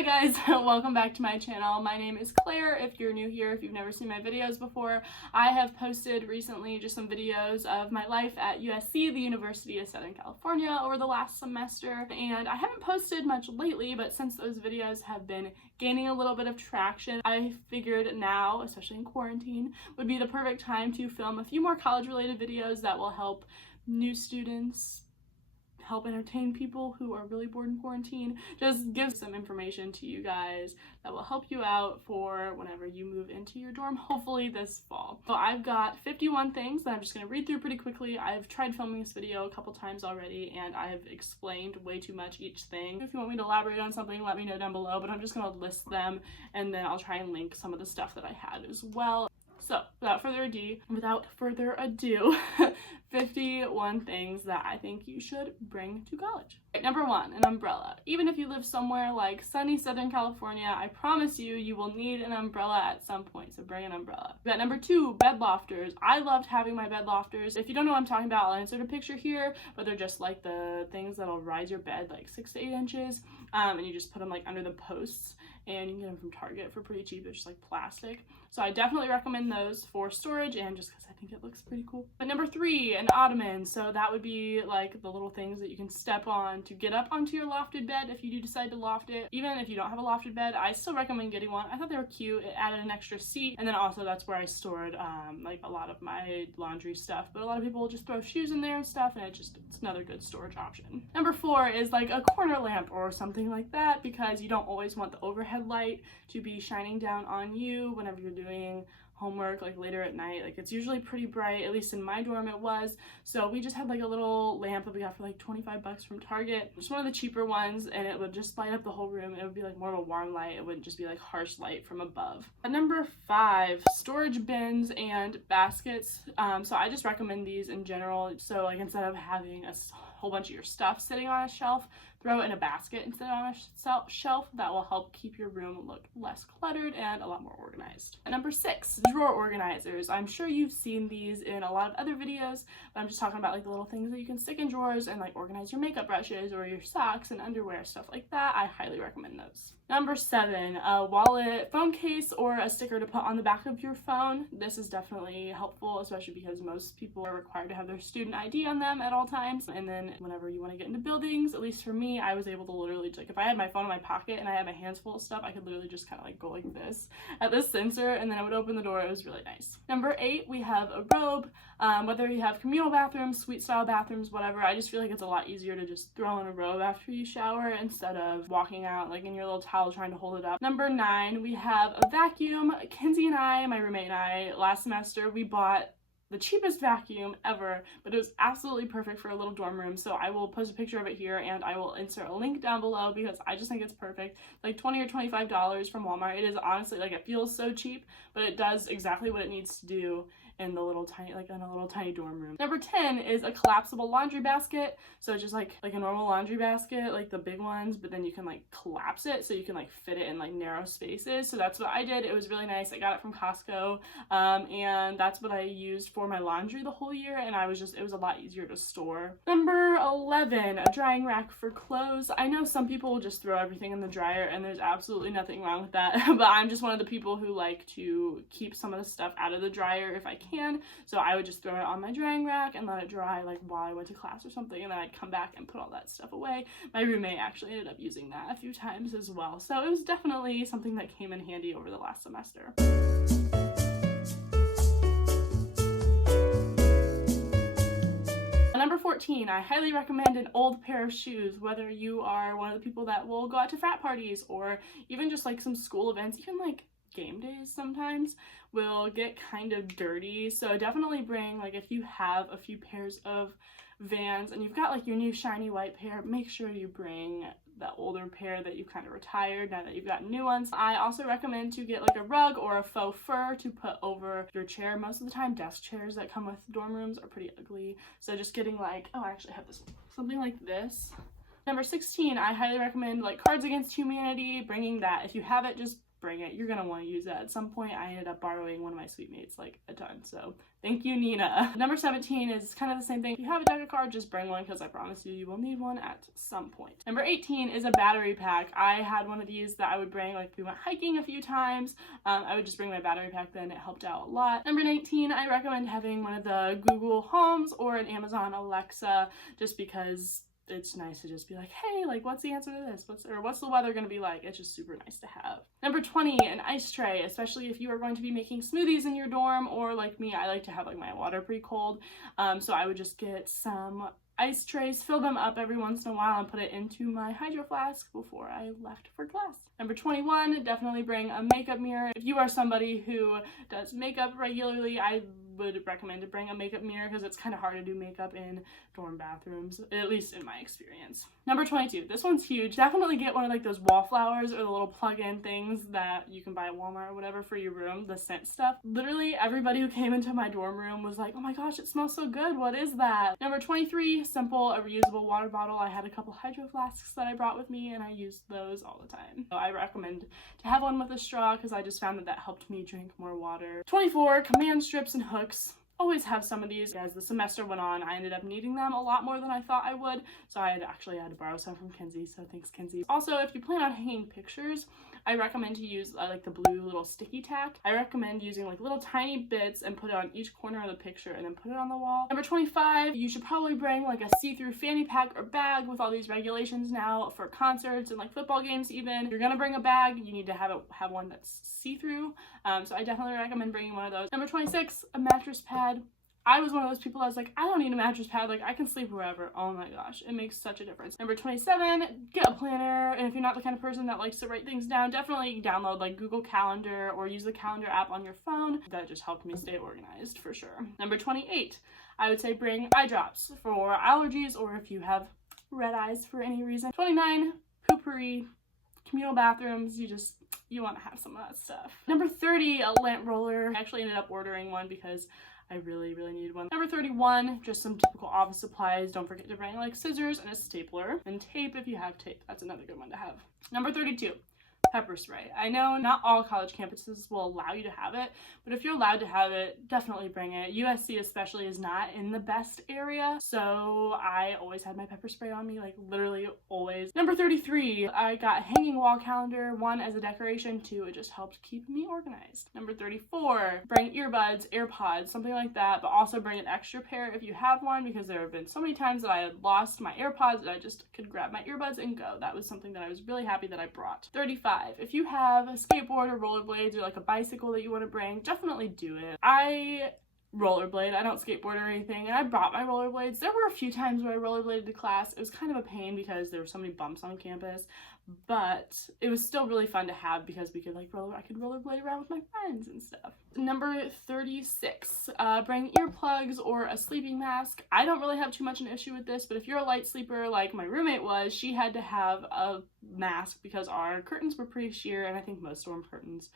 Hi guys, welcome back to my channel. My name is Claire. If you're new here, if you've never seen my videos before, I have posted recently just some videos of my life at USC, the University of Southern California, over the last semester, and I haven't posted much lately, but since those videos have been gaining a little bit of traction, I figured now, especially in quarantine, would be the perfect time to film a few more college-related videos that will help new students, help entertain people who are really bored in quarantine, just give some information to you guys that will help you out for whenever you move into your dorm, hopefully this fall. So I've got 51 things that I'm just going to read through pretty quickly. I've tried filming this video a couple times already and I've explained way too much each thing. If you want me to elaborate on something, let me know down below, but I'm just going to list them and then I'll try and link some of the stuff that I had as well. So, without further ado, 51 things that I think you should bring to college. Number 1, an umbrella. Even if you live somewhere like sunny Southern California, I promise you will need an umbrella at some point, so bring an umbrella. We got number 2, bed lofters. I loved having my bed lofters. If you don't know what I'm talking about, I'll insert a picture here, but they're just like the things that'll rise your bed like 6 to 8 inches, and you just put them like under the posts, and you can get them from Target for pretty cheap. They're just like plastic. So I definitely recommend those for storage and just because I think it looks pretty cool. But number 3, an ottoman. So that would be like the little things that you can step on to get up onto your lofted bed if you do decide to loft it. Even if you don't have a lofted bed, I still recommend getting one. I thought they were cute. It added an extra seat, and then also that's where I stored like a lot of my laundry stuff. But a lot of people just throw shoes in there and stuff, and it's another good storage option. Number 4 is like a corner lamp or something like that, because you don't always want the overhead light to be shining down on you whenever you're doing homework like later at night. Like it's usually pretty bright, at least in my dorm it was. So we just had like a little lamp that we got for like 25 bucks from Target. Just one of the cheaper ones, and it would just light up the whole room. It would be like more of a warm light. It wouldn't just be like harsh light from above. Number 5, storage bins and baskets. So I just recommend these in general. So like instead of having a whole bunch of your stuff sitting on a shelf, throw it in a basket instead of on a shelf. That will help keep your room look less cluttered and a lot more organized. And number 6, drawer organizers. I'm sure you've seen these in a lot of other videos, but I'm just talking about like the little things that you can stick in drawers and like organize your makeup brushes or your socks and underwear, stuff like that. I highly recommend those. Number 7, a wallet, phone case, or a sticker to put on the back of your phone. This is definitely helpful, especially because most people are required to have their student ID on them at all times. And then whenever you want to get into buildings, at least for me, I was able to literally, like if I had my phone in my pocket and I had my hands full of stuff, I could literally just kind of like go like this at this sensor, and then I would open the door. It was really nice. Number 8, we have a robe. Whether you have communal bathrooms, suite style bathrooms, whatever, I just feel like it's a lot easier to just throw on a robe after you shower instead of walking out like in your little towel trying to hold it up. Number 9, we have a vacuum. Kenzie and I, my roommate and I, last semester, we bought the cheapest vacuum ever, but it was absolutely perfect for a little dorm room. So I will post a picture of it here and I will insert a link down below because I just think it's perfect. Like $20 or $25 from Walmart. It is honestly, like, it feels so cheap, but it does exactly what it needs to do in the little tiny, like in a little tiny dorm room. Number 10 is a collapsible laundry basket. So it's just like a normal laundry basket, like the big ones, but then you can like collapse it so you can like fit it in like narrow spaces. So that's what I did. It was really nice. I got it from Costco, and that's what I used for my laundry the whole year, and it was a lot easier to store. Number 11, a drying rack for clothes. I know some people will just throw everything in the dryer, and there's absolutely nothing wrong with that, but I'm just one of the people who like to keep some of the stuff out of the dryer if I can. So I would just throw it on my drying rack and let it dry like while I went to class or something, and then I'd come back and put all that stuff away. My roommate actually ended up using that a few times as well. So it was definitely something that came in handy over the last semester. Number 14, I highly recommend an old pair of shoes, whether you are one of the people that will go out to frat parties or even just like some school events, even like game days sometimes will get kind of dirty. So definitely bring, like if you have a few pairs of Vans and you've got like your new shiny white pair, make sure you bring the older pair that you kind of retired now that you've got new ones. I also recommend to get like a rug or a faux fur to put over your chair. Most of the time desk chairs that come with dorm rooms are pretty ugly, so just getting like, oh, I actually have this, something like this. Number 16, I highly recommend like Cards Against Humanity, bringing that. If you have it, just bring it. You're gonna want to use it. At some point, I ended up borrowing one of my suite mates like a ton, so thank you, Nina. Number 17 is kind of the same thing. If you have a deck of cards, just bring one because I promise you, you will need one at some point. Number 18 is a battery pack. I had one of these that I would bring, like if we went hiking a few times, I would just bring my battery pack then. It helped out a lot. Number 19, I recommend having one of the Google Homes or an Amazon Alexa, just because it's nice to just be like, hey, like, what's the answer to this? What's the weather gonna be like? It's just super nice to have. Number 20, an ice tray, especially if you are going to be making smoothies in your dorm, or like me, I like to have like my water pretty cold. So I would just get some ice trays, fill them up every once in a while, and put it into my hydro flask before I left for class. Number 21, definitely bring a makeup mirror. If you are somebody who does makeup regularly, I would recommend to bring a makeup mirror because it's kind of hard to do makeup in dorm bathrooms, at least in my experience. Number 22, this one's huge. Definitely get one of like those wallflowers or the little plug-in things that you can buy at Walmart or whatever for your room, the scent stuff. Literally everybody who came into my dorm room was like, oh my gosh, it smells so good. What is that? Number 23, simple, a reusable water bottle. I had a couple hydro flasks that I brought with me and I used those all the time. So I recommend to have one with a straw because I just found that helped me drink more water. 24, command strips and hooks. Always have some of these. As the semester went on, I ended up needing them a lot more than I thought I would, so I had to borrow some from Kenzie, so thanks, Kenzie. Also, if you plan on hanging pictures, I recommend to use like the blue little sticky tack. I recommend using like little tiny bits and put it on each corner of the picture and then put it on the wall. Number 25, you should probably bring like a see-through fanny pack or bag with all these regulations now for concerts and like football games even. If you're gonna bring a bag, you need to have one that's see-through. So I definitely recommend bringing one of those. Number 26, a mattress pad. I was one of those people that was like, I don't need a mattress pad, like I can sleep wherever. Oh my gosh, it makes such a difference. Number 27, get a planner. And if you're not the kind of person that likes to write things down, definitely download like Google Calendar or use the calendar app on your phone. That just helped me stay organized for sure. Number 28, I would say bring eye drops for allergies or if you have red eyes for any reason. 29, poopery. Communal bathrooms, you want to have some of that stuff. Number 30, a lint roller. I actually ended up ordering one because I really needed one. Number 31, just some typical office supplies. Don't forget to bring like scissors and a stapler and tape if you have tape. That's another good one to have. Number 32, pepper spray. I know not all college campuses will allow you to have it, but if you're allowed to have it, definitely bring it. USC especially is not in the best area, so I always had my pepper spray on me, like literally always. Number 33, I got a hanging wall calendar, one as a decoration, two, it just helped keep me organized. Number 34, bring earbuds, AirPods, something like that, but also bring an extra pair if you have one, because there have been so many times that I had lost my AirPods and I just could grab my earbuds and go. That was something that I was really happy that I brought. 35, if you have a skateboard or rollerblades or like a bicycle that you want to bring, definitely do it. I rollerblade, I don't skateboard or anything, and I brought my rollerblades. There were a few times where I rollerbladed to class. It was kind of a pain because there were so many bumps on campus, but it was still really fun to have because we could like I could rollerblade around with my friends and stuff. Number 36, bring earplugs or a sleeping mask. I don't really have too much an issue with this, but if you're a light sleeper like my roommate was, she had to have a mask because our curtains were pretty sheer, and I think most dorm curtains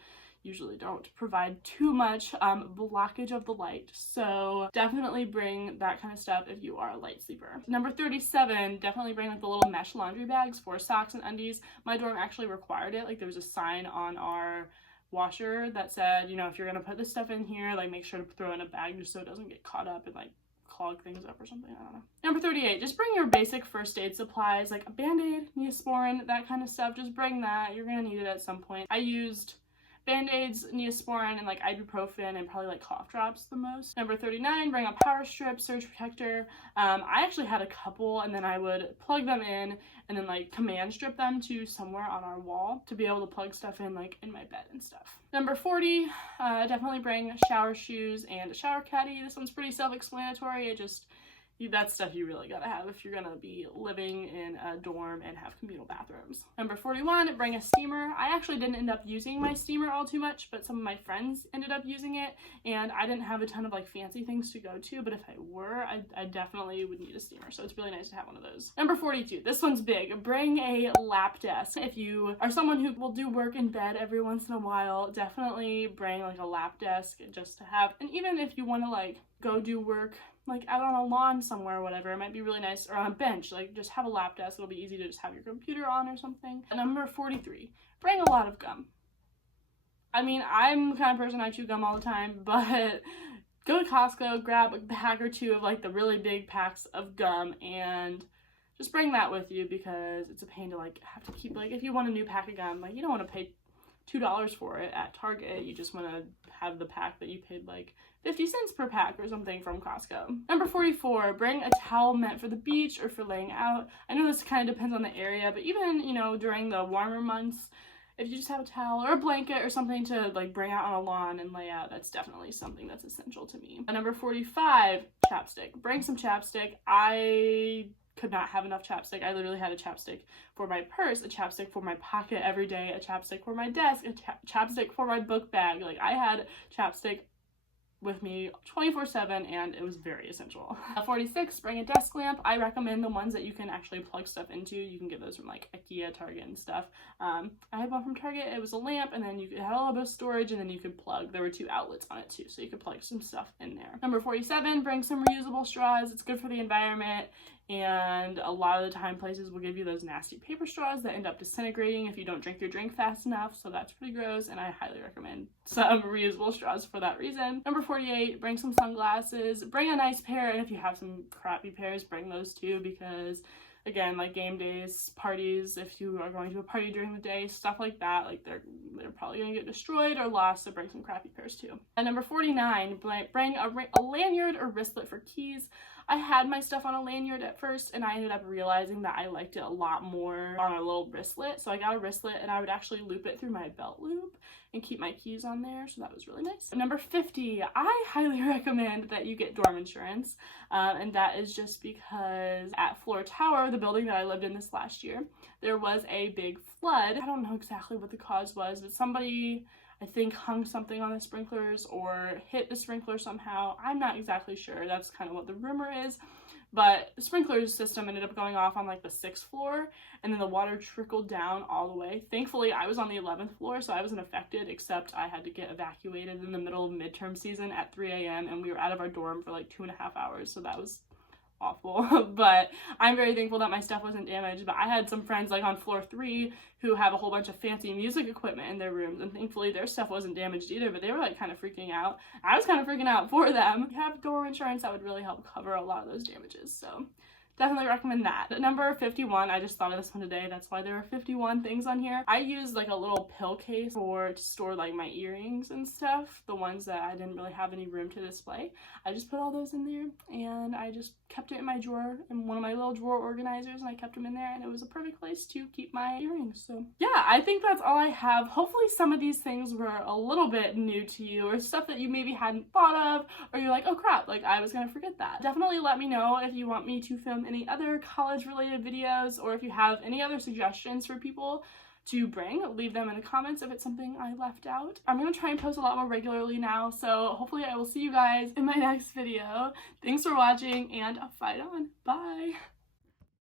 usually don't provide too much blockage of the light, so definitely bring that kind of stuff if you are a light sleeper. Number 37, definitely bring like the little mesh laundry bags for socks and undies. My dorm actually required it. Like there was a sign on our washer that said, you know, if you're gonna put this stuff in here, like make sure to throw it in a bag just so it doesn't get caught up and like clog things up or something. I don't know. Number 38, just bring your basic first aid supplies like a band-aid, Neosporin, that kind of stuff. Just bring that. You're gonna need it at some point. I used Band-Aids, Neosporin, and like ibuprofen and probably like cough drops the most. Number 39, bring a power strip, surge protector. I actually had a couple, and then I would plug them in and then like command strip them to somewhere on our wall to be able to plug stuff in like in my bed and stuff. Number 40, definitely bring shower shoes and a shower caddy. This one's pretty self-explanatory. That's stuff you really gotta have if you're gonna be living in a dorm and have communal bathrooms. Number 41, bring a steamer. I actually didn't end up using my steamer all too much, but some of my friends ended up using it, and I didn't have a ton of like fancy things to go to, but if I were, I definitely would need a steamer, so it's really nice to have one of those. Number 42, this one's big. Bring a lap desk. If you are someone who will do work in bed every once in a while, definitely bring like a lap desk just to have, and even if you want to like go do work like out on a lawn somewhere or whatever, it might be really nice, or on a bench, like just have a lap desk. It'll be easy to just have your computer on or something. Number 43, bring a lot of gum. I mean, I'm the kind of person I chew gum all the time, but go to Costco, grab a pack or two of like the really big packs of gum and just bring that with you, because it's a pain to like have to keep, like if you want a new pack of gum, like you don't want to pay $2 for it at Target. You just want to have the pack that you paid like 50 cents per pack or something from Costco. Number 44, bring a towel meant for the beach or for laying out. I know this kind of depends on the area, but even, you know, during the warmer months, if you just have a towel or a blanket or something to like bring out on a lawn and lay out, that's definitely something that's essential to me. Number 45, chapstick. Bring some chapstick. I could not have enough chapstick. I literally had a chapstick for my purse, a chapstick for my pocket every day, a chapstick for my desk, a chapstick for my book bag. Like I had chapstick with me 24/7 and it was very essential. 46, bring a desk lamp. I recommend the ones that you can actually plug stuff into. You can get those from like IKEA, Target and stuff. I had one from Target. It was a lamp and then you had a little bit of storage and then you could plug. There were 2 outlets on it too, so you could plug some stuff in there. Number 47, bring some reusable straws. It's good for the environment, and a lot of the time places will give you those nasty paper straws that end up disintegrating if you don't drink your drink fast enough, so that's pretty gross, and I highly recommend some reusable straws for that reason. Number 48, bring some sunglasses. Bring a nice pair, and if you have some crappy pairs, bring those too, because again, like game days, parties, if you are going to a party during the day, stuff like that, like they're probably going to get destroyed or lost, so bring some crappy pairs too. And number 49, bring a lanyard or wristlet for keys. I had my stuff on a lanyard at first, and I ended up realizing that I liked it a lot more on a little wristlet, so I got a wristlet and I would actually loop it through my belt loop and keep my keys on there, so that was really nice. Number 50, I highly recommend that you get dorm insurance, and that is just because at Floor Tower, the building that I lived in this last year, there was a big flood. I don't know exactly what the cause was, but somebody, I think, hung something on the sprinklers or hit the sprinkler somehow. I'm not exactly sure. That's kind of what the rumor is. But the sprinkler system ended up going off on like the 6th floor, and then the water trickled down all the way. Thankfully, I was on the 11th floor, so I wasn't affected, except I had to get evacuated in the middle of midterm season at 3 a.m. and we were out of our dorm for like 2.5 hours, so that was awful. But I'm very thankful that my stuff wasn't damaged. But I had some friends like on floor 3 who have a whole bunch of fancy music equipment in their rooms, and thankfully their stuff wasn't damaged either, but they were like kind of freaking out. I was kind of freaking out for them. If you have dorm insurance, that would really help cover a lot of those damages, so definitely recommend that. Number 51, I just thought of this one today, that's why there are 51 things on here. I used like a little pill case to store like my earrings and stuff, the ones that I didn't really have any room to display. I just put all those in there and I just kept it in my drawer, in one of my little drawer organizers, and I kept them in there, and it was a perfect place to keep my earrings. So yeah, I think that's all I have. Hopefully some of these things were a little bit new to you, or stuff that you maybe hadn't thought of, or you're like, oh crap, like I was gonna forget that. Definitely let me know if you want me to film any other college related videos, or if you have any other suggestions for people to bring. Leave them in the comments if it's something I left out. I'm gonna try and post a lot more regularly now, so hopefully I will see you guys in my next video. Thanks for watching, and fight on. Bye!